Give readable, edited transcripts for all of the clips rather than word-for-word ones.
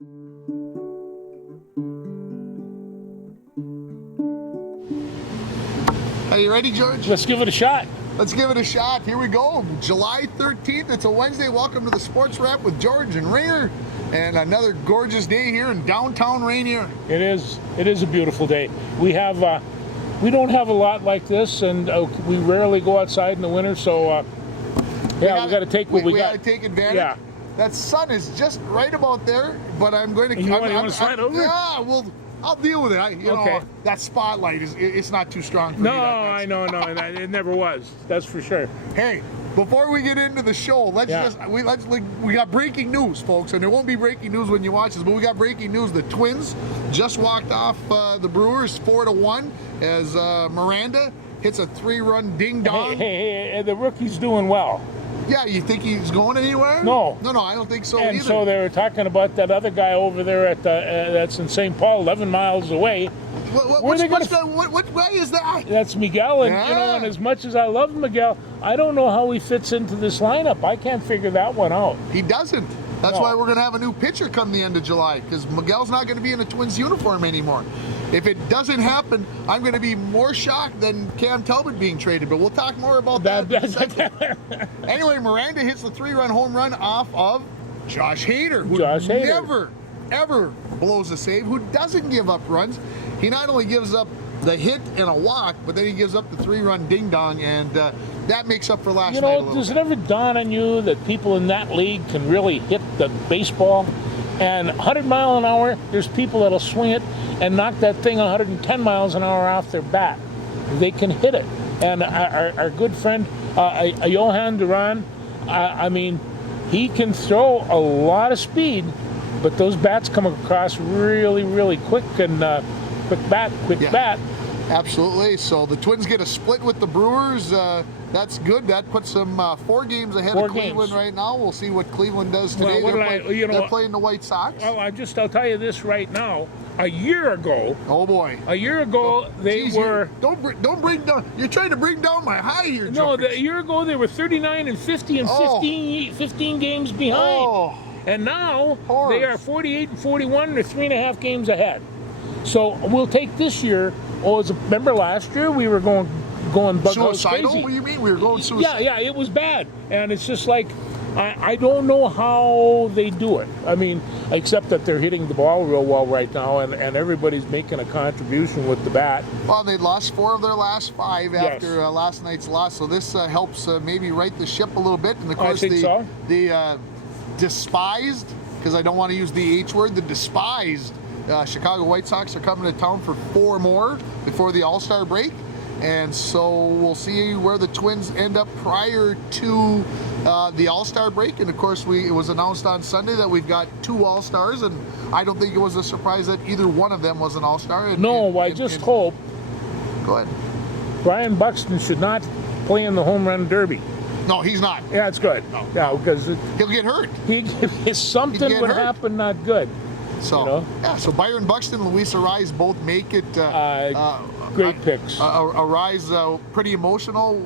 Are you ready, George? Let's give it a shot. Let's give it a shot. Here we go. July 13th. It's a Wednesday. Welcome to the Sports Wrap with George and Rainier. And another gorgeous day here in downtown Rainier. It is a beautiful day. We don't have a lot like this, and we rarely go outside in the winter. So we got to take what we got. We got to take advantage. Yeah. That sun is just right about there, but I'm going to. You want to slide over? Yeah, I'll deal with it. You know, that spotlight it's not too strong for me. I know, it never was. That's for sure. Hey, before we get into the show, we got breaking news, folks, and there won't be breaking news when you watch this, but we got breaking news. The Twins just walked off the Brewers 4-1 as Miranda hits a 3-run ding dong. Hey, the rookie's doing well. Yeah, you think he's going anywhere? No, I don't think so and either. So they were talking about that other guy over there at that's in St. Paul, 11 miles away. What way is that? That's Miguel, and and as much as I love Miguel, I don't know how he fits into this lineup. I can't figure that one out. He doesn't. That's why we're going to have a new pitcher come the end of July, because Miguel's not going to be in a Twins uniform anymore. If it doesn't happen, I'm going to be more shocked than Cam Talbot being traded, but we'll talk more about that. Anyway, Miranda hits the 3-run home run off of Josh Hader, who never, ever blows a save, who doesn't give up runs. He not only gives up the hit and a walk, but then he gives up the 3-run ding-dong, and that makes up for last night a little does bit. it ever dawn on you that people in that league can really hit the baseball? And 100 mile an hour, there's people that'll swing it and knock that thing 110 miles an hour off their bat. They can hit it. And our good friend, Johan Duran, I mean, he can throw a lot of speed, but those bats come across really, really quick, and quick bat. Absolutely. So the Twins get a split with the Brewers. That's good. That puts them 4 games ahead of Cleveland right now. We'll see what Cleveland does today. They're playing the White Sox. Well, I'll tell you this right now. A year ago. Oh boy. A year ago they were. Don't bring down. You're trying to bring down my high here, George. No, a year ago they were 39-50 and 15 games behind. Oh. And now they are 48-41. They're 3.5 games ahead. So we'll take this year. Remember last year we were going bughouse crazy. What do you mean we were going suicidal? Yeah, it was bad, and it's just like I don't know how they do it. I mean, except that they're hitting the ball real well right now, and everybody's making a contribution with the bat. Well, they lost 4 of their last 5 after last night's loss, so this helps maybe right the ship a little bit. And of course, the despised, because I don't want to use the H word, the despised Chicago White Sox are coming to town for 4 more before the All-Star break. And so we'll see where the Twins end up prior to the All-Star break. And of course, it was announced on Sunday that we've got 2 All-Stars, and I don't think it was a surprise that either one of them was an All-Star. I just hope. Go ahead. Brian Buxton should not play in the home run derby. No, he's not. Yeah, it's good. No. Yeah, because he'll get hurt. Something would happen not good. So so Byron Buxton, Luis Arraez both make it. Great picks. Arraez pretty emotional.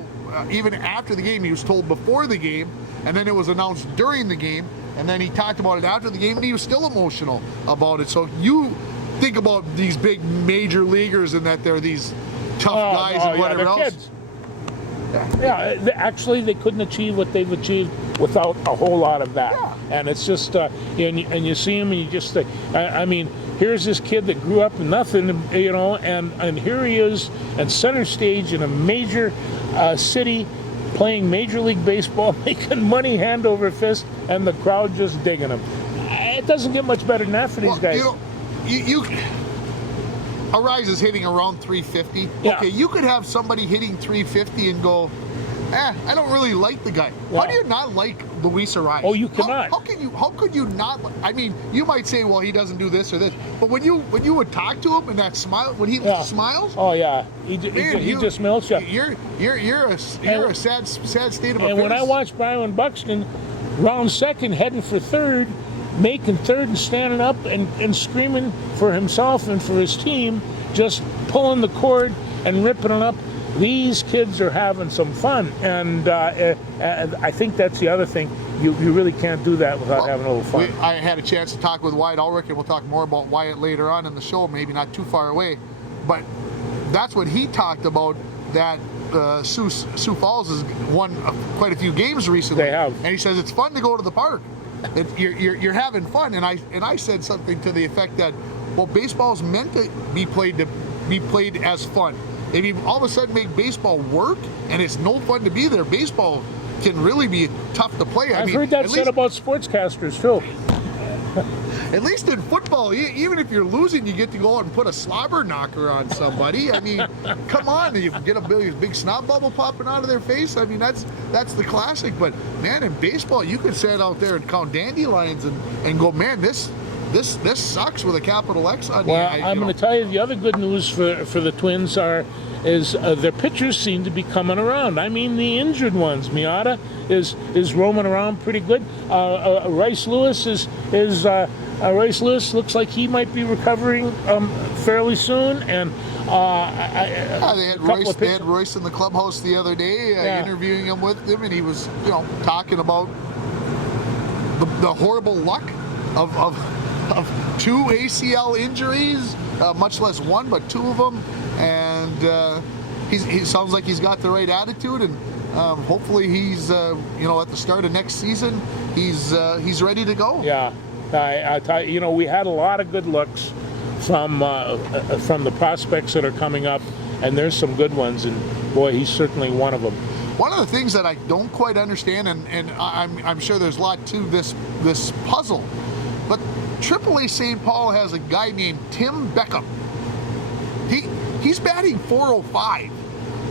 Even after the game, he was told before the game, and then it was announced during the game, and then he talked about it after the game, and he was still emotional about it. So you think about these big major leaguers and that they're these tough guys and whatever else. Kids. Yeah, actually, they couldn't achieve what they've achieved without a whole lot of that. Yeah. And it's just, and you see him, and you just think, I mean, here's this kid that grew up in nothing, and here he is at center stage in a major city, playing Major League Baseball, making money hand over fist, and the crowd just digging him. It doesn't get much better than that for these guys. Arraez is hitting around 350. Yeah. Okay, you could have somebody hitting 350 and go, I don't really like the guy. Yeah. How do you not like Luis Arraez? Oh, you cannot. How could you not? I mean, you might say, well, he doesn't do this or this, but when you would talk to him and that smile, when he smiles, oh yeah, he just melts you. You're a sad state of affairs. And when I watch Byron Buxton, round second, heading for third, making third and standing up and screaming for himself and for his team, just pulling the cord and ripping it up. These kids are having some fun, and I think that's the other thing. you really can't do that without having a little fun. I had a chance to talk with Wyatt Ulrich, and we'll talk more about Wyatt later on in the show, maybe not too far away. But that's what he talked about, that Sioux Falls has won quite a few games recently. They have. And he says it's fun to go to the park. You're having fun. And I said something to the effect that, well, baseball is meant to be played as fun. If you all of a sudden make baseball work and it's no fun to be there, baseball can really be tough to play. I've heard that said about sportscasters too. At least in football, even if you're losing, you get to go out and put a slobber knocker on somebody. I mean, come on, you get a big snot bubble popping out of their face. I mean, that's the classic. But man, in baseball, you could sit out there and count dandelions and go, man, this sucks with a capital X on Well, I'm going to tell you the other good news for the Twins is their pitchers seem to be coming around. I mean, the injured ones. Miata is roaming around pretty good. Rice Lewis Rice Lewis looks like he might be recovering fairly soon. And they had Royce in the clubhouse the other day, interviewing him with him, and he was talking about the horrible luck of 2 ACL injuries, much less one, but 2 of them, and he sounds like he's got the right attitude, and hopefully he's at the start of next season he's ready to go. Yeah, I tell you, we had a lot of good looks from the prospects that are coming up, and there's some good ones, and boy, he's certainly one of them. One of the things that I don't quite understand, and I'm sure there's a lot to this puzzle, but AAA St. Paul has a guy named Tim Beckham. He's batting .405.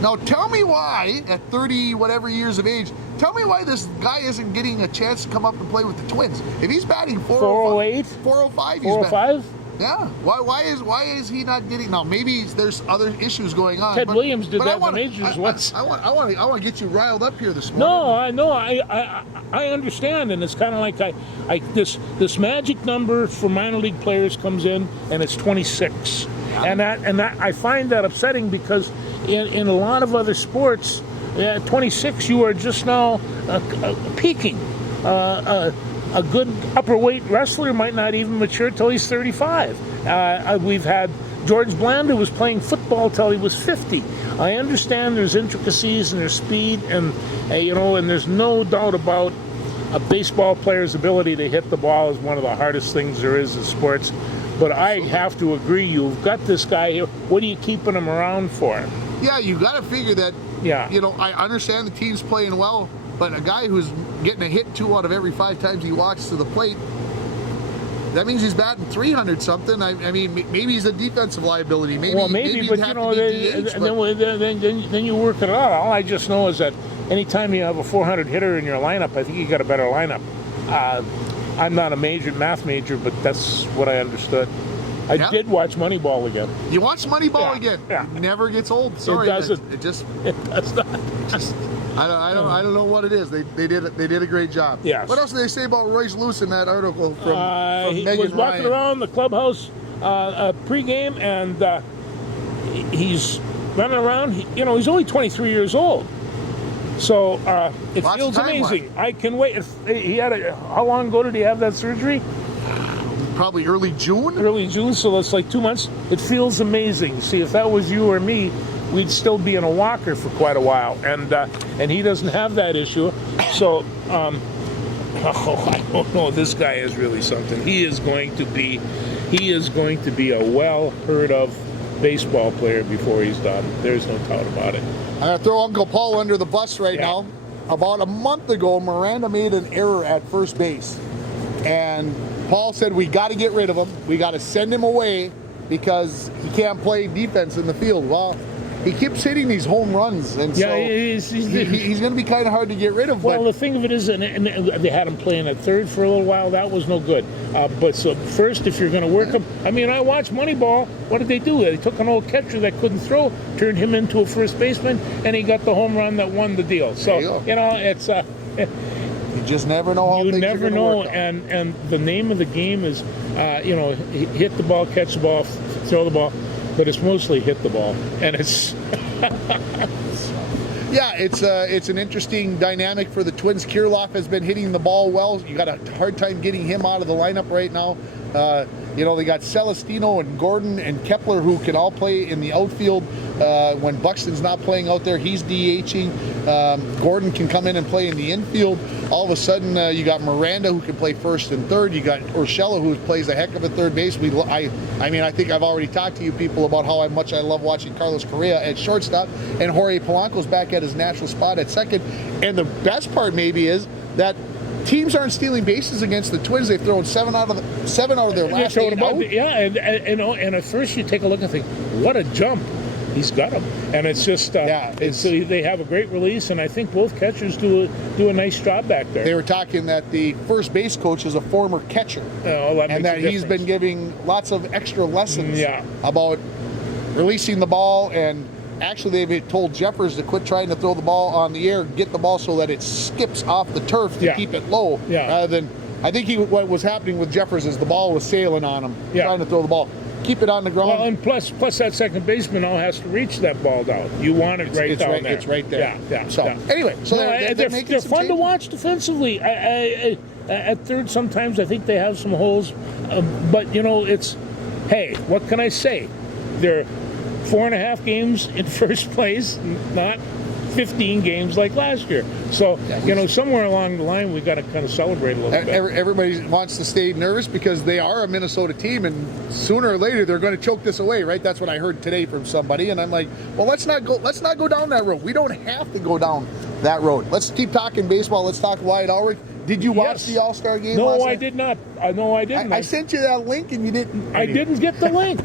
Now tell me why, at 30 whatever years of age, tell me why this guy isn't getting a chance to come up and play with the Twins. If he's batting 408, 405, 405. Yeah. Why is he not getting? Now maybe there's other issues going on. Ted Williams did that in the majors once. I want to get you riled up here this morning. No, I understand, and it's kind of like this magic number for minor league players comes in, and it's 26, and that I find that upsetting, because in a lot of other sports, 26 you are just now peaking. A good upper weight wrestler might not even mature till he's 35. We've had George Bland, who was playing football till he was 50. I understand there's intricacies and there's speed, and and there's no doubt about a baseball player's ability to hit the ball is one of the hardest things there is in sports. But I have to agree, you've got this guy here. What are you keeping him around for? Yeah, you got to figure that. Yeah. I understand the team's playing well, but a guy who's getting a hit 2 out of every 5 times he walks to the plate, that means he's batting 300 something. I mean, maybe he's a defensive liability. Maybe, but then you work it out. All I just know is that anytime you have a 400 hitter in your lineup, I think you got a better lineup. I'm not a math major, but that's what I understood. I did watch Moneyball again. You watched Moneyball again? Yeah. It never gets old. Sorry, it doesn't. It does not. I don't know what it is. They did a great job. Yes. What else did they say about Royce Lewis in that article from he Megan was walking Ryan? around the clubhouse pregame, and he's running around. He's only 23 years old. So it Lots feels of time amazing. I can wait. How long ago did he have that surgery? Probably early June. Early June, so that's like 2 months. It feels amazing. See, if that was you or me, we'd still be in a walker for quite a while, and he doesn't have that issue. So, I don't know. This guy is really something. He is going to be a well heard of baseball player before he's done. There's no doubt about it. I'm gonna throw Uncle Paul under the bus right now. About a month ago, Miranda made an error at first base, and Paul said, we got to get rid of him. We got to send him away because he can't play defense in the field. Well, he keeps hitting these home runs, and so he's going to be kind of hard to get rid of. Well, the thing of it is, and they had him playing at third for a little while. That was no good. But so first, if you're going to work him, I mean, I watched Moneyball. What did they do? They took an old catcher that couldn't throw, turned him into a first baseman, and he got the home run that won the deal. So it's. You just never know how things are going to work out. And the name of the game is, hit the ball, catch the ball, throw the ball, but it's mostly hit the ball, and it's. Yeah, it's an interesting dynamic for the Twins. Kirilloff has been hitting the ball well. You got a hard time getting him out of the lineup right now. They got Celestino and Gordon and Kepler who can all play in the outfield. When Buxton's not playing out there, he's DHing. Gordon can come in and play in the infield. All of a sudden, you got Miranda who can play first and third. You got Urshela who plays a heck of a third base. I think I've already talked to you people about how much I love watching Carlos Correa at shortstop, and Jorge Polanco's back at his natural spot at second. And the best part maybe is that teams aren't stealing bases against the Twins. They've thrown seven out of their last 8 out. Yeah, and at first you take a look and think, what a jump. He's got them, and it's just so they have a great release, and I think both catchers do a nice job back there. They were talking that the first base coach is a former catcher, and that he's been giving lots of extra lessons about releasing the ball. And actually, they've told Jeffers to quit trying to throw the ball on the air, get the ball so that it skips off the turf to keep it low, rather than I think what was happening with Jeffers is the ball was sailing on him, trying to throw the ball. Keep it on the ground. Well, and plus that second baseman all has to reach that ball down. You want it down there. It's right there. Yeah. So anyway, they're fun to watch defensively. At third, sometimes I think they have some holes, but hey, what can I say? They're 4.5 games in first place, not 15 games like last year. So, somewhere along the line, we got to kind of celebrate a little bit. Everybody wants to stay nervous because they are a Minnesota team, and sooner or later they're going to choke this away, right? That's what I heard today from somebody, and I'm like, well, let's not go down that road. We don't have to go down that road. Let's keep talking baseball. Let's talk Wyatt Allred. Did you watch the All-Star game last night? No, I did not. No, I didn't. I sent you that link, and you didn't. I didn't get the link.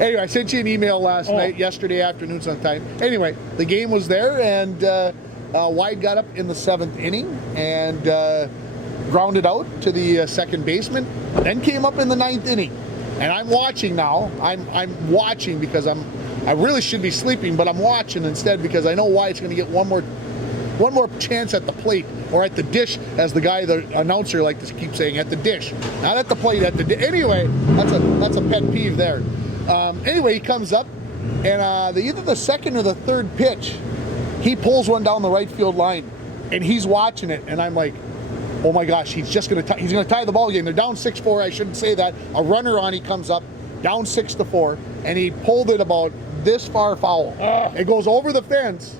Anyway, I sent you an email yesterday afternoon sometime. Anyway, the game was there, and Wyatt got up in the 7th inning and grounded out to the second baseman, then came up in the 9th inning. And I'm watching now. I'm watching because I really should be sleeping, but I'm watching instead because I know Wyatt's going to get one more chance at the plate, or at the dish, as the announcer like to keep saying, at the dish, not at the plate, at the dish. Anyway, that's a pet peeve there. Anyway, he comes up, and either the second or the third pitch, he pulls one down the right field line, and he's watching it, and I'm like, oh my gosh, he's gonna tie the ball game. They're down 6-4. I shouldn't say that. A runner on, he comes up, down 6-4, and he pulled it about this far foul. It goes over the fence,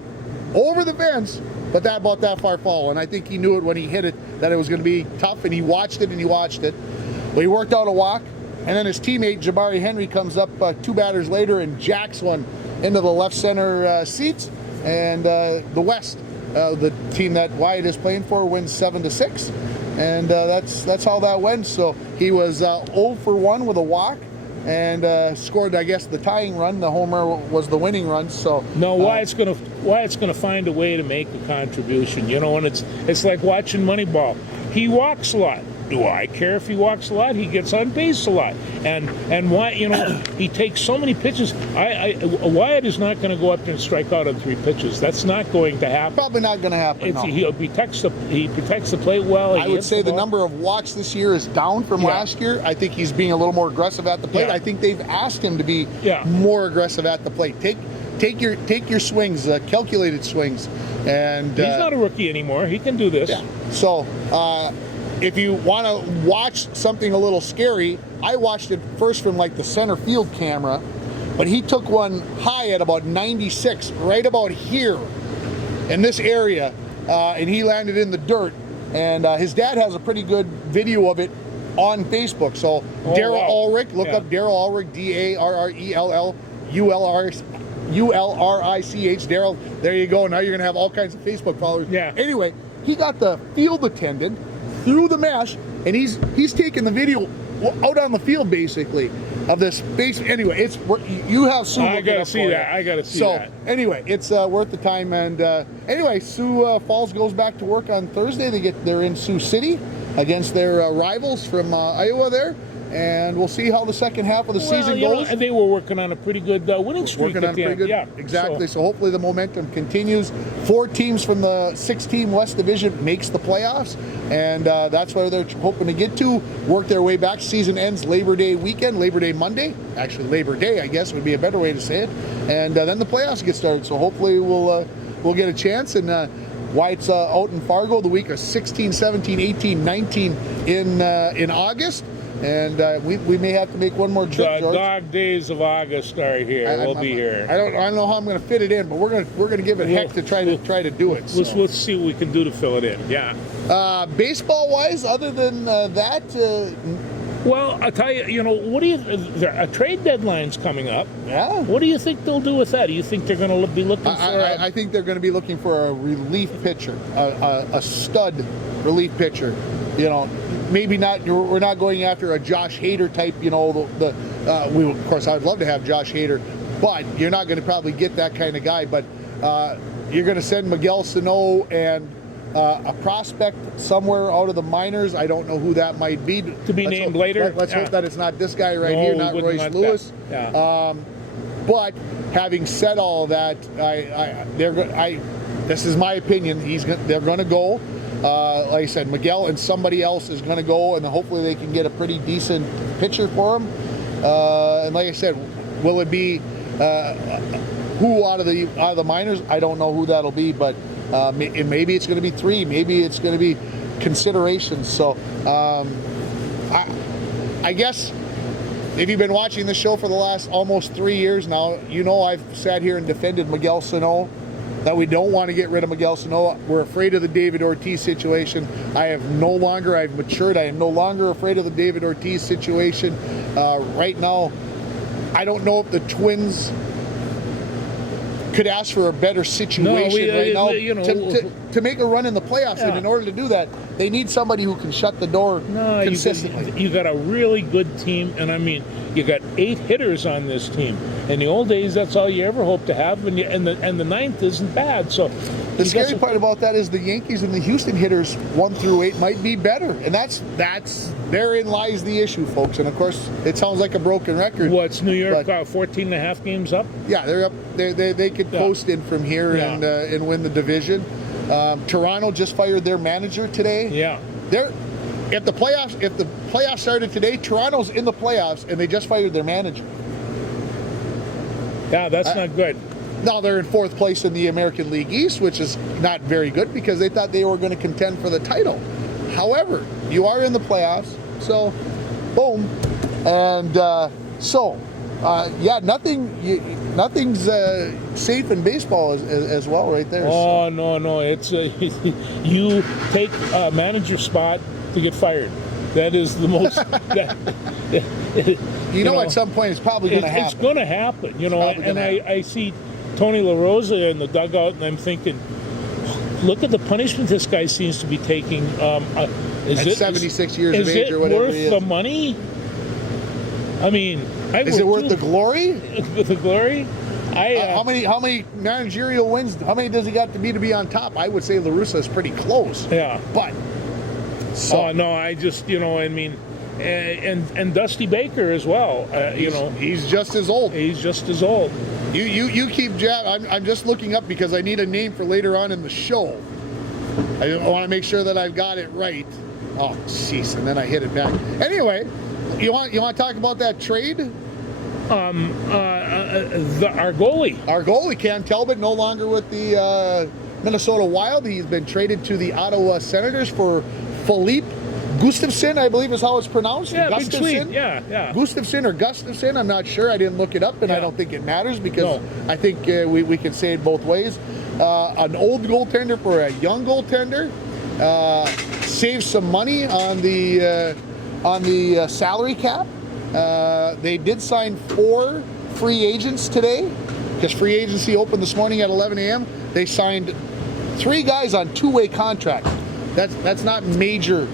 but about that far foul, and I think he knew it when he hit it that it was going to be tough, and he watched it. But he worked out a walk. And then his teammate, Jabari Henry, comes up 2 batters later and jacks one into the left center seats. And the West, the team that Wyatt is playing for, wins 7-6. And that's how that went. So he was 0 for 1 with a walk and scored, I guess, the tying run. The homer was the winning run. So Wyatt's gonna find a way to make a contribution. And it's like watching Moneyball. He walks a lot. Do I care if he walks a lot? He gets on base a lot, and why? He takes so many pitches. Wyatt is not going to go up there and strike out on 3 pitches. That's not going to happen. Probably not going to happen. No. He protects the plate well. I would say the number of walks this year is down from last year. I think he's being a little more aggressive at the plate. I think they've asked him to be more aggressive at the plate. Take your swings, calculated swings, and he's not a rookie anymore. He can do this. Yeah. So. If you want to watch something a little scary, I watched it first from like the center field camera, but he took one high at about 96, right about here in this area, and he landed in the dirt. And his dad has a pretty good video of it on Facebook. So Darrell Ulrich, look up Darrell Ulrich, DARRELLULRICH, Darrell. There you go. Now you're going to have all kinds of Facebook followers. Yeah. Anyway, he got the field attendant through the mesh, and he's taking the video out on the field basically of this base. Anyway, you have Sue. I gotta see that. So anyway, it's worth the time. And anyway, Sioux Falls goes back to work on Thursday. They're in Sioux City against their rivals from Iowa there. And we'll see how the second half of the season goes. And they were working on a pretty good winning streak. Exactly. So hopefully the momentum continues. 4 teams from the 6-team West Division makes the playoffs, and that's where they're hoping to get to. Work their way back. Season ends Labor Day weekend, Labor Day Monday. Actually, Labor Day, I guess, would be a better way to say it. And then the playoffs get started. So hopefully we'll we'll get a chance. And why it's out in Fargo the week of 16, 17, 18, 19 in August. And we may have to make one more trip, The George. dog days of August are here. We'll be here. I don't know how I'm going to fit it in, but we're going to give it heck to try to do it. So. Let's see what we can do to fill it in. Yeah. Baseball wise, other than that, well, I'll tell you. What do you? A trade deadline's coming up. yeah. What do you think they'll do with that? Do you think they're going to be looking for? I think they're going to be looking for a relief pitcher, a stud relief pitcher. Maybe not. We're not going after a Josh Hader type. We of course I'd love to have Josh Hader, but you're not going to probably get that kind of guy. But you're going to send Miguel Sano and a prospect somewhere out of the minors. I don't know who that might be. To be named later. Let's hope that it's not this guy here, not Royce Lewis. Yeah. But having said all of that, this is my opinion. They're going to go. Like I said, Miguel and somebody else is going to go, and hopefully they can get a pretty decent pitcher for him. And like I said, will it be who out of the minors? I don't know who that'll be, but maybe it's going to be three. Maybe it's going to be considerations. So I guess if you've been watching the show for the last almost 3 years now, I've sat here and defended Miguel Sano, that we don't want to get rid of Miguel Sano. We're afraid of the David Ortiz situation. I've matured. I am no longer afraid of the David Ortiz situation. Right now, I don't know if the Twins could ask for a better situation right now to make a run in the playoffs. Yeah. And in order to do that, they need somebody who can shut the door consistently. You got a really good team, and I mean, you got 8 hitters on this team. In the old days, that's all you ever hoped to have, and the ninth isn't bad. So the scary part about that is the Yankees and the Houston hitters 1 through 8 might be better, and that's therein lies the issue, folks. And of course, it sounds like a broken record. What's New York 14 and a half games up? Yeah, they're up. They could coast in from here and win the division. Toronto just fired their manager today. Yeah. If the playoffs started today, Toronto's in the playoffs, and they just fired their manager. Yeah, that's not good. Now they're in 4th place in the American League East, which is not very good because they thought they were going to contend for the title. However, you are in the playoffs, so boom. And nothing's safe in baseball as well right there. Oh, no. It's you take a manager spot to get fired. That is the most... at some point it's probably going to happen. It's going to happen, and I see Tony La Rosa in the dugout, and I'm thinking, look at the punishment this guy seems to be taking. At 76 years of age or whatever he is. Is it worth the money? I mean... Is it worth the glory? The glory? How many managerial wins? How many does he got to be on top? I would say La Russa is pretty close. Yeah, but I just and Dusty Baker as well. He's just as old. He's just as old. You keep I'm just looking up because I need a name for later on in the show. I want to make sure that I've got it right. Oh, jeez, and then I hit it back. Anyway. You want to talk about that trade? Our goalie, Cam Talbot, no longer with the Minnesota Wild. He's been traded to the Ottawa Senators for Philippe Gustafsson, I believe is how it's pronounced. Yeah, Gustafsson. Yeah. Gustafsson or Gustafsson, I'm not sure. I didn't look it up, and I don't think it matters because I think we can say it both ways. An old goaltender for a young goaltender. Saves some money on the salary cap. They did sign 4 free agents today because free agency opened this morning at 11 a.m. They signed 3 guys on 2-way contracts. That's not major.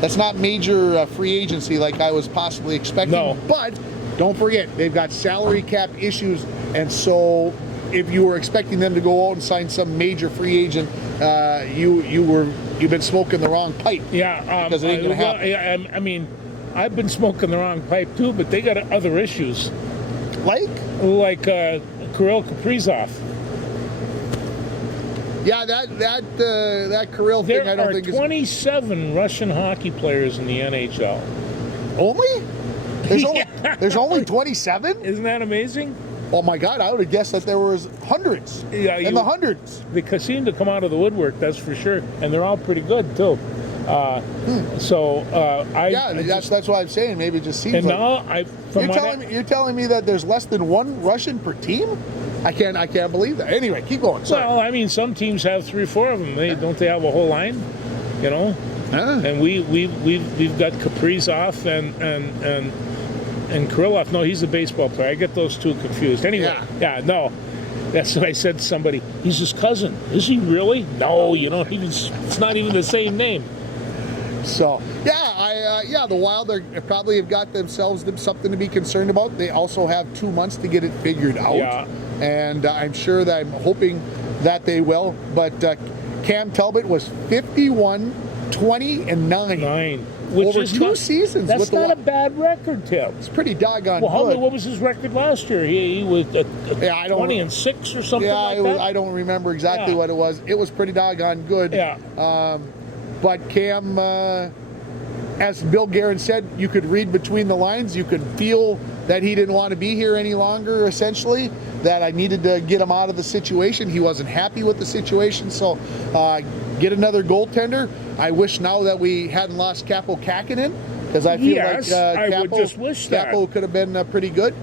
That's not major free agency like I was possibly expecting. No. But don't forget, they've got salary cap issues, and so if you were expecting them to go out and sign some major free agent, you've been smoking the wrong pipe. Yeah, because it ain't gonna happen. I mean, I've been smoking the wrong pipe too, but they got other issues, like Kirill Kaprizov. Yeah, that Kirill thing. I don't think there are 27 Russian hockey players in the NHL. Only? There's only 27? Isn't that amazing? Oh my God, I would have guessed that there was hundreds. Yeah, in the hundreds. They seem to come out of the woodwork, that's for sure, and they're all pretty good too. Yeah, that's what I'm saying. Maybe it just seems. And like, now you're telling me that there's less than one Russian per team? I can't believe that. Anyway, keep going. Sorry. Well, I mean, some teams have 3 or 4 of them. Don't they have a whole line? You know. And we've got Kaprizov and Krylov. No, he's a baseball player. I get those two confused. Anyway, no. That's what I said to somebody. He's his cousin. Is he really? No, it's not even the same name. So, the Wild probably have got themselves something to be concerned about. They also have 2 months to get it figured out. Yeah. And I'm hoping that they will. But Cam Talbot was 51, 20, and 9. Which over is 2 seasons. That's not a bad record, Tim. It's pretty doggone good. Well, what was his record last year? He was 20 and 6 or something like that? I don't remember exactly what it was. It was pretty doggone good. Yeah. But Cam, as Bill Guerin said, you could read between the lines. You could feel that he didn't want to be here any longer, essentially, that I needed to get him out of the situation. He wasn't happy with the situation, so get another goaltender. I wish now that we hadn't lost Kaapo Kähkönen, because I feel like I would just wish that. Kaapo could have been pretty good.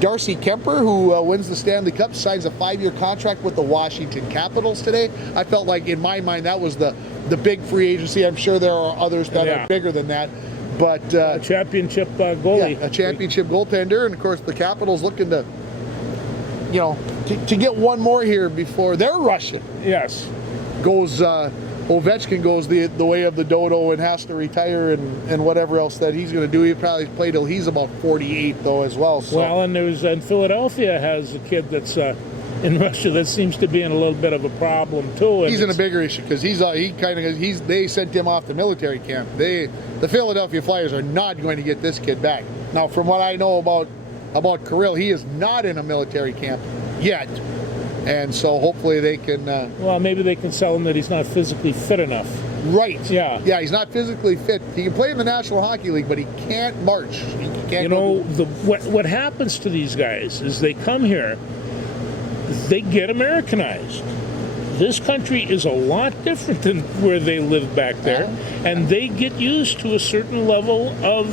Darcy Kemper, who wins the Stanley Cup, signs a 5-year contract with the Washington Capitals today. I felt like, in my mind, that was the big free agency. I'm sure there are others that are bigger than that. But a championship goalie. Yeah, a championship goaltender. And, of course, the Capitals looking to, to get one more here before they're Russian. Yes. Ovechkin goes the way of the dodo and has to retire and whatever else that he's going to do. He'll probably play till he's about 48, though, as well. So. Well, and Philadelphia has a kid that's in Russia that seems to be in a little bit of a problem, too. And he's in a bigger issue because they sent him off to military camp. The Philadelphia Flyers are not going to get this kid back. Now, from what I know about Kirill, he is not in a military camp yet. And so hopefully they can... well, maybe they can sell him that he's not physically fit enough. Right. Yeah. Yeah, he's not physically fit. He can play in the National Hockey League, but he can't march. He can't what happens to these guys is they come here, they get Americanized. This country is a lot different than where they live back there, and they get used to a certain level of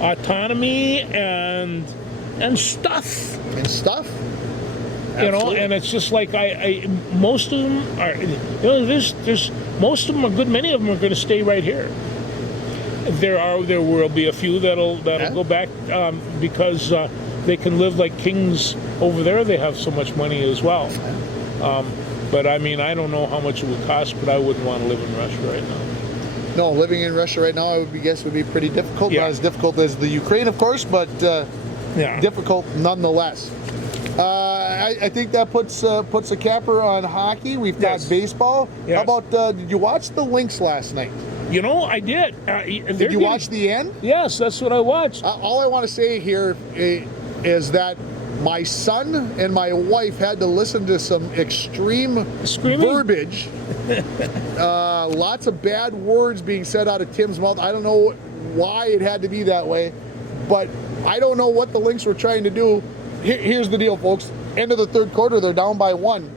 autonomy and stuff. And stuff? Absolutely. And it's just like most of them are. There's most of them are good. Many of them are going to stay right here. There will be a few that'll go back because they can live like kings over there. They have so much money as well. But I mean, I don't know how much it would cost, but I wouldn't want to live in Russia right now. No, living in Russia right now, I would guess would be pretty difficult. Yeah. Not as difficult as the Ukraine, of course, but difficult nonetheless. I think that puts a capper on hockey. We've got baseball. Yes. How about, did you watch the Lynx last night? I did. Did you watch the end? Yes, that's what I watched. All I want to say here is that my son and my wife had to listen to some extreme verbiage. Lots of bad words being said out of Tim's mouth. I don't know why it had to be that way, but I don't know what the Lynx were trying to do. Here's the deal, folks. End of the third quarter, they're down by 1.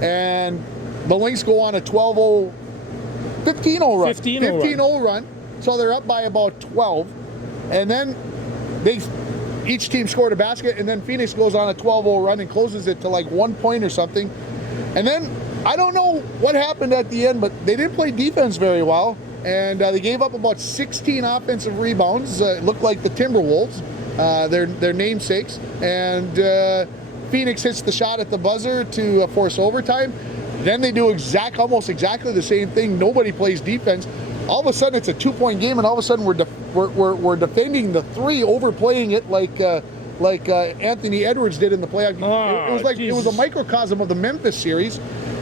And the Lynx go on a 15-0 run. 15-0 run. So they're up by about 12. And then each team scored a basket, and then Phoenix goes on a 12-0 run and closes it to like 1 point or something. And then I don't know what happened at the end, but they didn't play defense very well. And they gave up about 16 offensive rebounds. It looked like the Timberwolves. Their namesakes, and Phoenix hits the shot at the buzzer to force overtime. Then they do almost exactly the same thing. Nobody plays defense. All of a sudden, it's a 2-point game, and all of a sudden, we're defending the 3, overplaying it like Anthony Edwards did in the playoff. It was a microcosm of the Memphis series,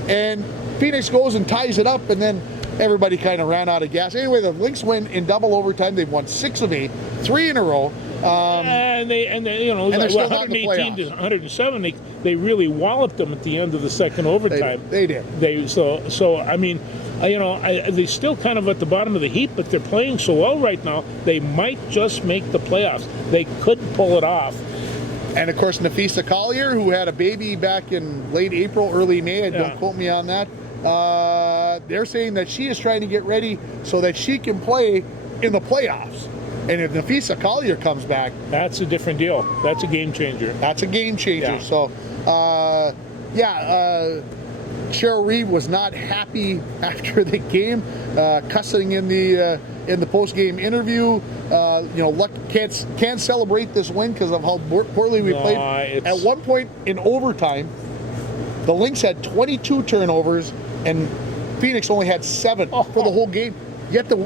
and Phoenix goes and ties it up, and then everybody kind of ran out of gas. Anyway, the Lynx win in double overtime. They've won 6 of 8, 3 in a row. And they 118 to 107. They really walloped them at the end of the second overtime. They did. So I mean, they're still kind of at the bottom of the heap, but they're playing so well right now. They might just make the playoffs. They could pull it off. And of course, Nafisa Collier, who had a baby back in late April, early May. Don't quote me on that. They're saying that she is trying to get ready so that she can play in the playoffs. And if Nafisa Collier comes back, that's a different deal. That's a game changer. That's a game changer. Yeah. So, Cheryl Reeve was not happy after the game, cussing in the post-game interview. Luck can't celebrate this win because of how poorly we played. At one point in overtime, the Lynx had 22 turnovers and Phoenix only had 7 for the whole game. Yet the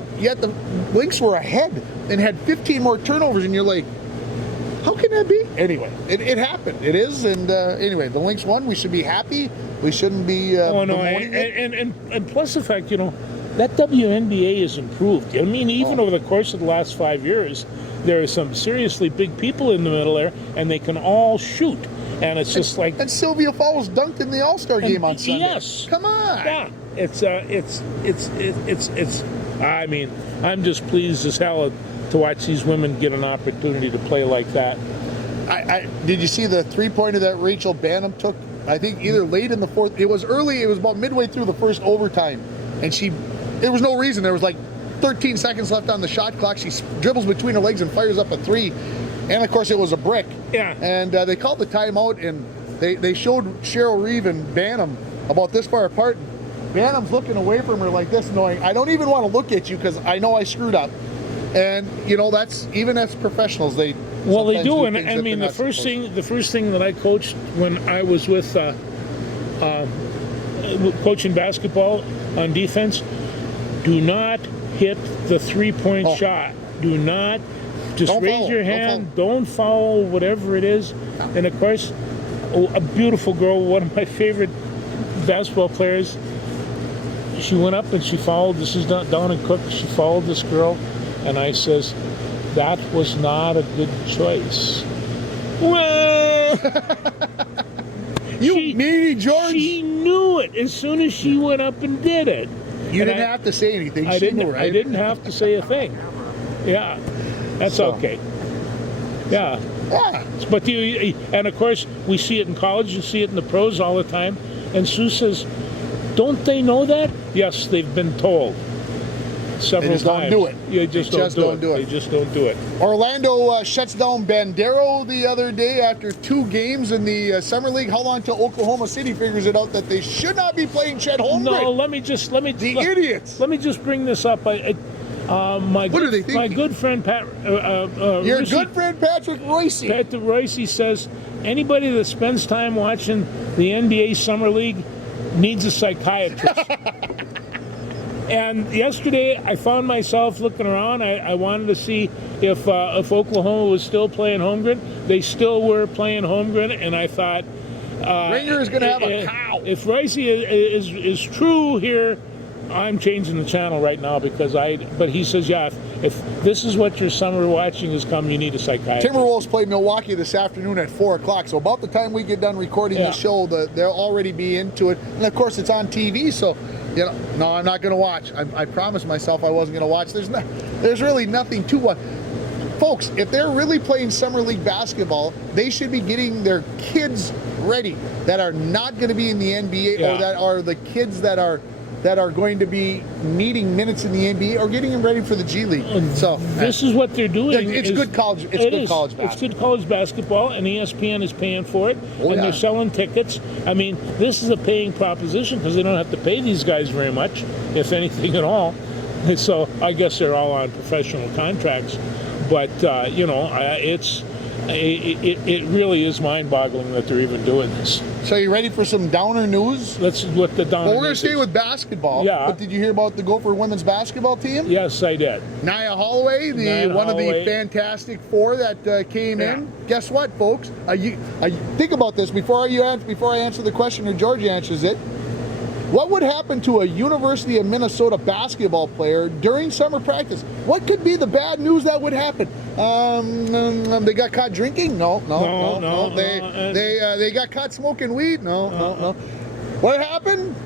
Lynx were ahead and had 15 more turnovers, and you're like, how can that be? Anyway, it happened. It is, and anyway, the Lynx won. We should be happy. We shouldn't be. And plus the fact, that WNBA has improved. I mean, even over the course of the last 5 years, there are some seriously big people in the middle there, and they can all shoot. And it's just like. And Sylvia Fowles dunked in the All-Star game on Sunday. Yes, come on. Yeah, it's. I mean, I'm just pleased as hell to watch these women get an opportunity to play like that. Did you see the 3-pointer that Rachel Banham took? I think either late in the fourth. It was early. It was about midway through the first overtime, and there was no reason. There was like 13 seconds left on the shot clock. She dribbles between her legs and fires up a 3, and of course it was a brick. Yeah. And they called the timeout, and they showed Cheryl Reeve and Banham about this far apart. Banham's looking away from her like this, knowing I don't even want to look at you because I know I screwed up. And that's even as professionals, they do. And I mean, the first thing that I coached when I was with coaching basketball on defense, do not hit the 3-point shot. Do not just raise your hand. Don't foul, whatever it is. And of course, a beautiful girl, one of my favorite basketball players. She went up and she fouled. This is Donna Cook. She fouled this girl, and I says, "That was not a good choice." Well, meanie George. She knew it as soon as she went up and did it. You didn't have to say anything. I didn't have to say a thing. Yeah, that's okay. Yeah. Yeah. But and of course we see it in college. You see it in the pros all the time. And Sue says, "Don't they know that?" Yes, they've been told several times. Don't do it. You just don't do it. They just don't do it. Orlando shuts down Bandero the other day after 2 games in the Summer League. How long till Oklahoma City figures it out that they should not be playing Chet Holmgren? No, idiots. Let me just bring this up. My good friend Pat. Your good friend Patrick Royce. Patrick Royce says anybody that spends time watching the NBA Summer League needs a psychiatrist. And yesterday I found myself looking around. I wanted to see if Oklahoma was still playing Holmgren. They still were playing Holmgren, and I thought Ringer is going to have a cow. If Royce is true here, I'm changing the channel right now but he says, yeah, if this is what your summer watching has come, you need a psychiatrist. Timberwolves play Milwaukee this afternoon at 4 o'clock, so about the time we get done recording the show, they'll already be into it. And of course it's on TV, so no, I'm not going to watch. I promised myself I wasn't going to watch. There's really nothing to watch. Folks, if they're really playing Summer League basketball, they should be getting their kids ready that are not going to be in the NBA or that are the kids that are going to be needing minutes in the NBA or getting them ready for the G League. So this is what they're doing. It's good college. It's good college basketball. It's good college basketball, and ESPN is paying for it, they're selling tickets. I mean, this is a paying proposition because they don't have to pay these guys very much, if anything at all. So I guess they're all on professional contracts, but it really is mind-boggling that they're even doing this. So you ready for some downer news? Let's look the downer. Well, we're going to stay with basketball. Yeah. But did you hear about the Gopher women's basketball team? Yes, I did. Nia Holloway, one of the Fantastic Four that came in. Guess what, folks? Think about this before I answer the question or George answers it. What would happen to a University of Minnesota basketball player during summer practice? What could be the bad news that would happen? They got caught drinking? No. They got caught smoking weed? No. What happened?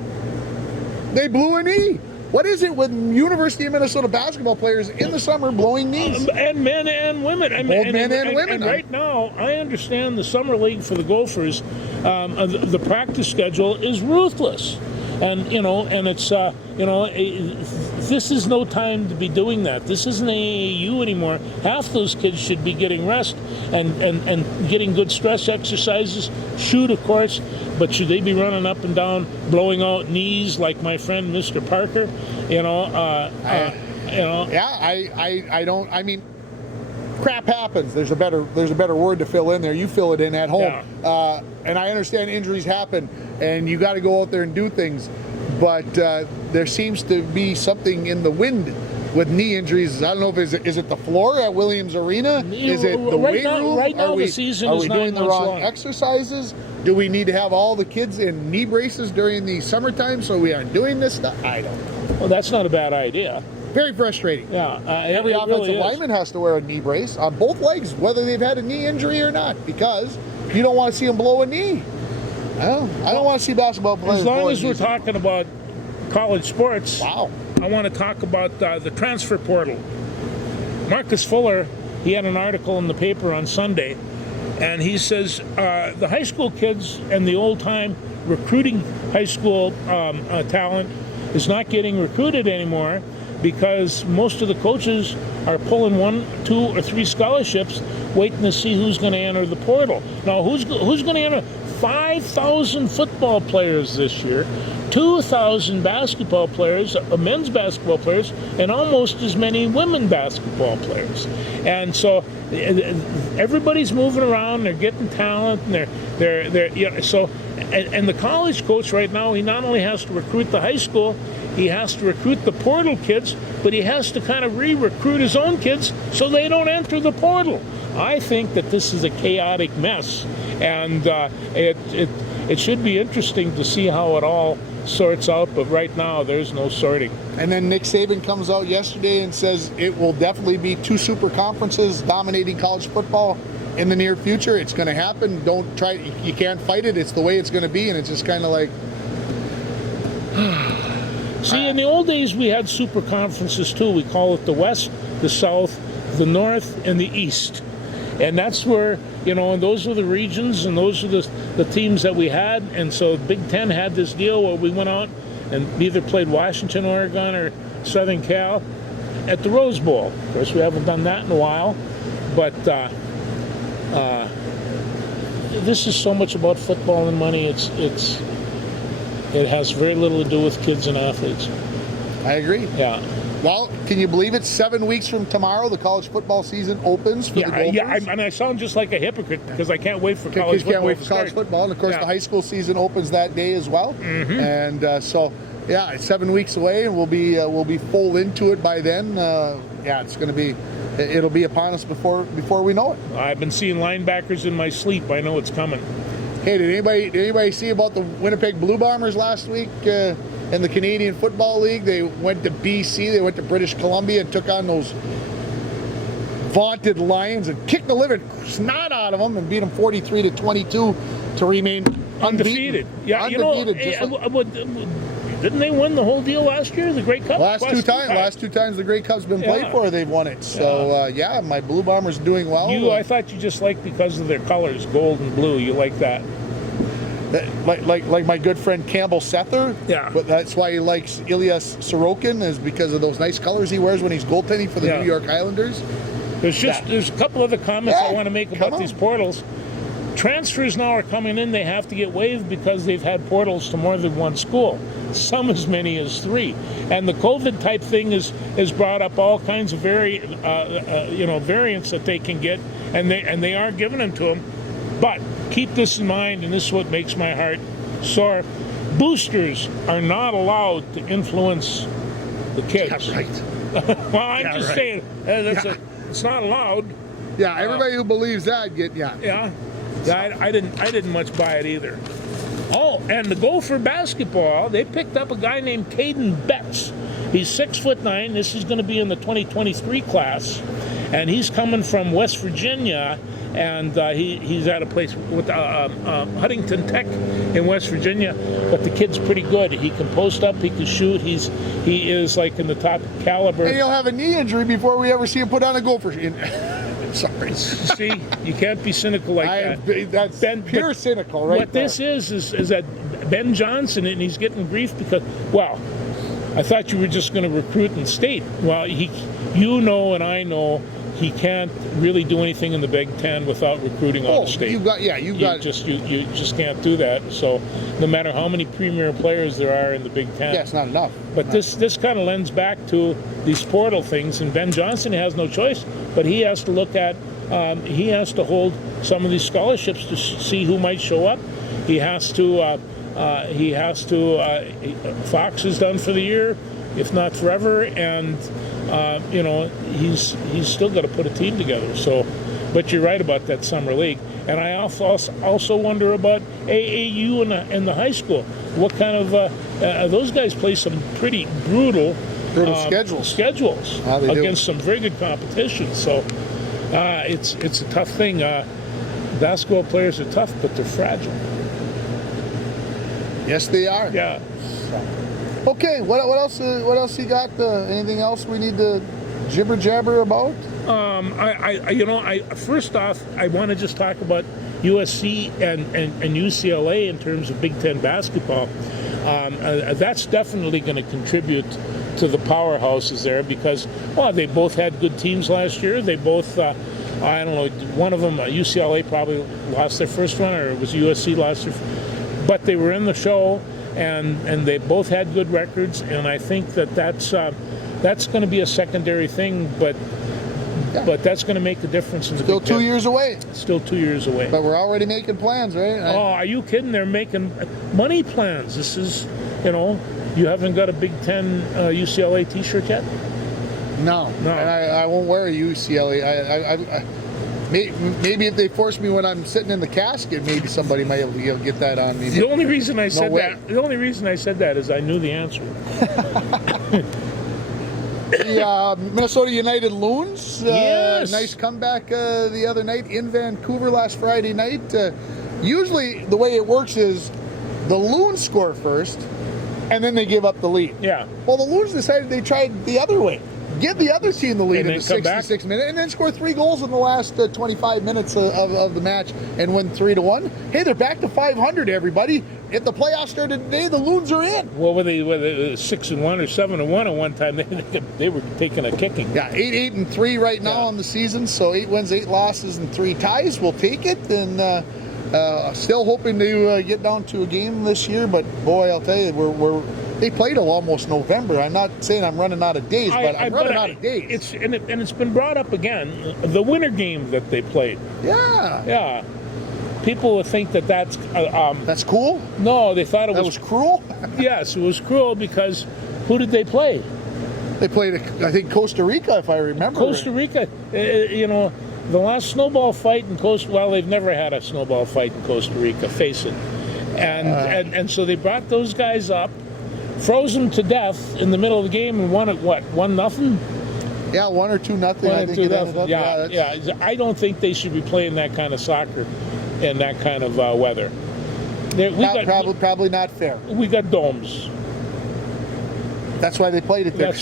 They blew a knee. What is it with University of Minnesota basketball players in the summer blowing knees? And men and women. Both men and women. And right now, I understand the summer league for the Gophers, the practice schedule is ruthless. And, and it's, this is no time to be doing that. This isn't AAU anymore. Half those kids should be getting rest and getting good stress exercises. Shoot, of course, but should they be running up and down, blowing out knees like my friend Mr. Parker? I don't. I mean, crap happens. There's a better word to fill in there. You fill it in at home. Yeah. And I understand injuries happen, and you got to go out there and do things. But there seems to be something in the wind with knee injuries. I don't know if is it the floor at Williams Arena? Is it the weight room? Right now, the season is 9 months long. Are we doing the wrong exercises? Do we need to have all the kids in knee braces during the summertime so we aren't doing this stuff? I don't know. Well, that's not a bad idea. Very frustrating. Yeah, every offensive lineman has to wear a knee brace on both legs, whether they've had a knee injury or not, because you don't want to see them blow a knee. I don't want to see basketball players. As long as we're talking about college sports, wow, I want to talk about the transfer portal. Marcus Fuller, he had an article in the paper on Sunday, and he says the high school kids and the old-time recruiting high school talent is not getting recruited anymore because most of the coaches are pulling 1, 2, or 3 scholarships, waiting to see who's going to enter the portal. Now, who's going to enter? 5,000 football players this year, 2,000 basketball players, men's basketball players, and almost as many women basketball players. And so everybody's moving around. They're getting talent, and they're so. And the college coach right now, he not only has to recruit the high school, he has to recruit the portal kids, but he has to kind of re-recruit his own kids so they don't enter the portal. I think that this is a chaotic mess, and it should be interesting to see how it all sorts out, but right now there's no sorting. And then Nick Saban comes out yesterday and says it will definitely be 2 super conferences dominating college football in the near future. It's going to happen. Don't try. You can't fight it. It's the way it's going to be, and it's just kind of like... See, in the old days, we had super conferences too. We call it the West, the South, the North, and the East. And that's where, and those were the regions, and those were the teams that we had. And so Big Ten had this deal where we went out and either played Washington, Oregon, or Southern Cal at the Rose Bowl. Of course, we haven't done that in a while. But this is so much about football and money. It has very little to do with kids and athletes. I agree. Yeah. Well, can you believe it? 7 weeks from tomorrow, the college football season opens for the Gophers. Yeah, and I sound just like a hypocrite because I can't wait for college football. Can't wait for college football, and of course the high school season opens that day as well. Mm-hmm. And so, yeah, it's 7 weeks away, and we'll be full into it by then. It's going to be. It'll be upon us before we know it. I've been seeing linebackers in my sleep. I know it's coming. Hey, did anybody see about the Winnipeg Blue Bombers last week in the Canadian Football League? They went to BC, they went to British Columbia and took on those vaunted Lions and kicked the living snot out of them and beat them 43-22 to remain undefeated. Yeah, undefeated. Didn't they win the whole deal last year, the Grey Cup? Last two times the Grey Cup's been played for, they've won it. So, my Blue Bombers doing well. I thought you just liked because of their colors, gold and blue. You like that. Like my good friend Campbell Sether. Yeah. But that's why he likes Ilya Sorokin, is because of those nice colors he wears when he's goaltending for the New York Islanders. There's a couple other comments I want to make about these portals. Transfers now are coming in, they have to get waived because they've had portals to more than one school, some as many as 3. And the COVID type thing has brought up all kinds of variants that they can get, and they are giving them to them. But keep this in mind, and this is what makes my heart sore. Boosters are not allowed to influence the kids. Yeah, right. Well, I'm just saying, it's not allowed. Yeah, everybody who believes that Yeah. I didn't much buy it either. Oh, and the Gopher basketball, they picked up a guy named Caden Betts. He's 6'9". This is going to be in the 2023 class. and he's coming from West Virginia, and he's at a place with Huntington Tech in West Virginia. But the kid's pretty good. He can post up. He can shoot. He is like in the top caliber. And he'll have a knee injury before we ever see him put on a gopher. Sorry. See, you can't be cynical like that. That's pure cynical, right? What this is that Ben Johnson, and he's getting grief because, well, I thought you were just going to recruit in state. Well, and I know he can't really do anything in the Big Ten without recruiting out of state. You just can't do that. So no matter how many premier players there are in the Big Ten, it's not enough. But this kind of lends back to these portal things, and Ben Johnson has no choice, but he has to look at, he has to hold some of these scholarships to see who might show up. He has to. Fox is done for the year, if not forever, and he's still got to put a team together. So, but you're right about that summer league, and I also wonder about AAU and the high school. What kind of those guys play some pretty brutal schedules against some very good competition. So it's a tough thing. Basketball players are tough, but they're fragile. Yes, they are. Yeah. Okay. What else? What else you got? Anything else we need to jibber jabber about? First off, I want to just talk about USC and UCLA in terms of Big Ten basketball. That's definitely going to contribute to the powerhouses there because, well, they both had good teams last year. They both, I don't know, one of them, UCLA probably lost their first one, or it was USC lost their. But they were in the show, and they both had good records, and I think that's going to be a secondary thing, but that's going to make a difference in the Still 2 years away. Still 2 years away. But we're already making plans, right? Oh, are you kidding? They're making money plans. This is, you haven't got a Big Ten UCLA T-shirt yet? No. And I won't wear a UCLA. Maybe if they force me when I'm sitting in the casket, maybe somebody might be able to get that on me. The only reason I said that is I knew the answer. The Minnesota United Loons, yes. Nice comeback the other night in Vancouver last Friday night. Usually the way it works is the Loons score first, and then they give up the lead. Yeah. Well, the Loons decided they tried the other way. Give the other team the lead in the 66 minutes, and then score 3 goals in the last 25 minutes of the match and win 3-1. Hey, they're back to 500, everybody. If the playoffs started today, the Loons are in. Well, were they 6-1 or 7-1 at one time? They were taking a kicking. Yeah, 8-3 right now on the season, so 8 wins, 8 losses, and 3 ties. We'll take it, and still hoping to get down to a game this year. But boy, I'll tell you, they played till almost November. I'm not saying I'm running out of days, but I'm running out of days. It's been brought up again, the winter game that they played. Yeah. Yeah. People would think that's cool? No, they thought that was cruel? Yes, it was cruel because who did they play? They played, I think, Costa Rica, if I remember. Costa Rica, the last snowball fight in they've never had a snowball fight in Costa Rica, face it. And so they brought those guys up, froze them to death in the middle of the game, and won at what, 1-0? Yeah, 1 or 2-0. I think it ended up. Yeah. I don't think they should be playing that kind of soccer in that kind of weather. Probably not fair. We got domes. That's why they played it there.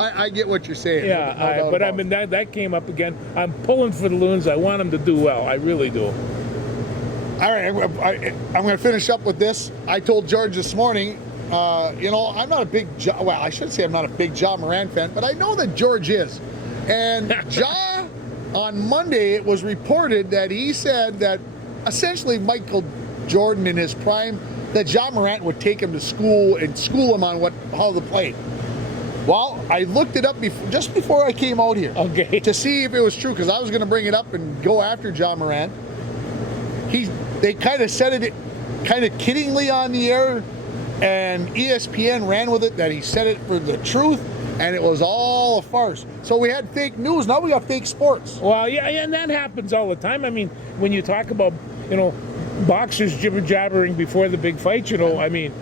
I get what you're saying. Yeah, but I mean that came up again. I'm pulling for the Loons. I want them to do well. I really do. All right, I'm going to finish up with this. I told George this morning, I'm not a big I should say I'm not a big Ja Morant fan, but I know that George is. And Ja, on Monday, it was reported that he said that essentially Michael Jordan in his prime, that Ja Morant would take him to school and school him on how to play. Well, I looked it up just before I came out here to see if it was true, because I was going to bring it up and go after Ja Morant. They kind of said it kind of kiddingly on the air, and ESPN ran with it that he said it for the truth, and it was all a farce. So we had fake news. Now we got fake sports. Well, yeah, and that happens all the time. I mean, when you talk about, boxers jibber-jabbering before the big fight, I mean,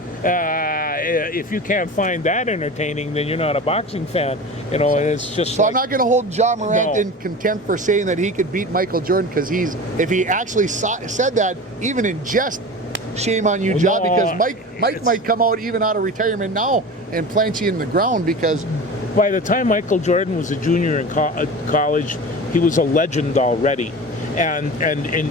if you can't find that entertaining, then you're not a boxing fan. You know, and it's just. So I'm not going to hold John Morant in contempt for saying that he could beat Michael Jordan, because if he actually said that, even in jest, shame on you, John, because Mike might come out even out of retirement now and plant you in the ground, because by the time Michael Jordan was a junior in college, he was a legend already. And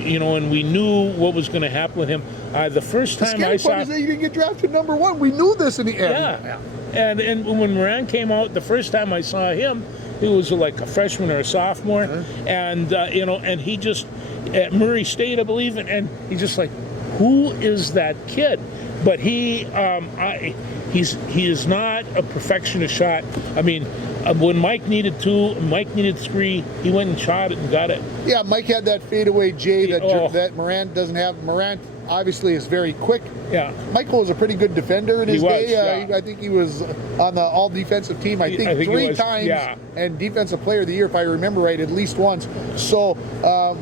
you know, and we knew what was going to happen with him. The first time I saw, is that you didn't get drafted #1. We knew this in the end. Yeah. And when Morant came out, the first time I saw him, he was like a freshman or a sophomore, and you know, and he just at Murray State, I believe, and he's just like, who is that kid? But he is not a perfectionist shot. I mean, when Mike needed 2, Mike needed 3, he went and shot it and got it. Yeah, Mike had that fadeaway J that Morant doesn't have. Morant obviously is very quick. Yeah. Michael was a pretty good defender in his day. Yeah. I think he was on the all-defensive team, I think 3 times, and Defensive Player of the Year, if I remember right, at least once. So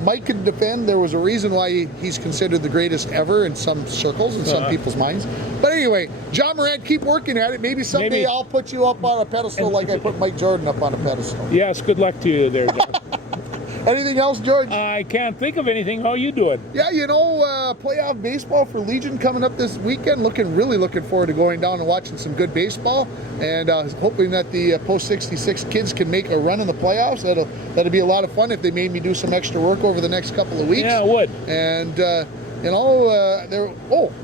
Mike could defend. There was a reason why he's considered the greatest ever in some circles, in some people's minds. But anyway, John Morant, keep working at it. Maybe someday I'll put you up on a pedestal like I put Mike Jordan up on a pedestal. Yes, good luck to you there, John. Anything else, George? I can't think of anything. How you doing? Yeah, you know, playoff baseball for Legion coming up this weekend. Really looking forward to going down and watching some good baseball, and hoping that the Post 66 kids can make a run in the playoffs. That'll be a lot of fun if they made me do some extra work over the next couple of weeks. Yeah, it would. And you know,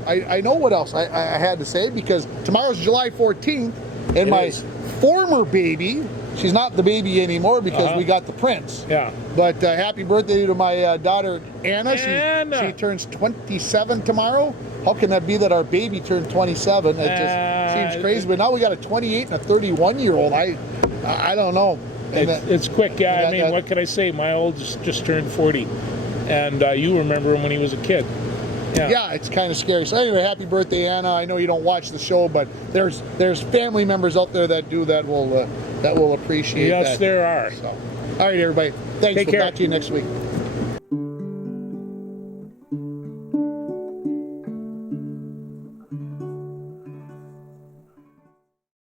I know what else I had to say, because tomorrow's July 14th, and my former baby. She's not the baby anymore because we got the prince. Yeah. But happy birthday to my daughter, Anna. She turns 27 tomorrow. How can that be that our baby turned 27? It just seems crazy. But now we got a 28 and a 31-year-old. I don't know. It's quick. Yeah, I mean, what can I say? My oldest just turned 40. And you remember him when he was a kid. Yeah, it's kind of scary. So anyway, happy birthday, Anna. I know you don't watch the show, but there's family members out there that do that will appreciate that. Yes, there are. So, all right, everybody. Thanks. Take care. We'll talk to you next week.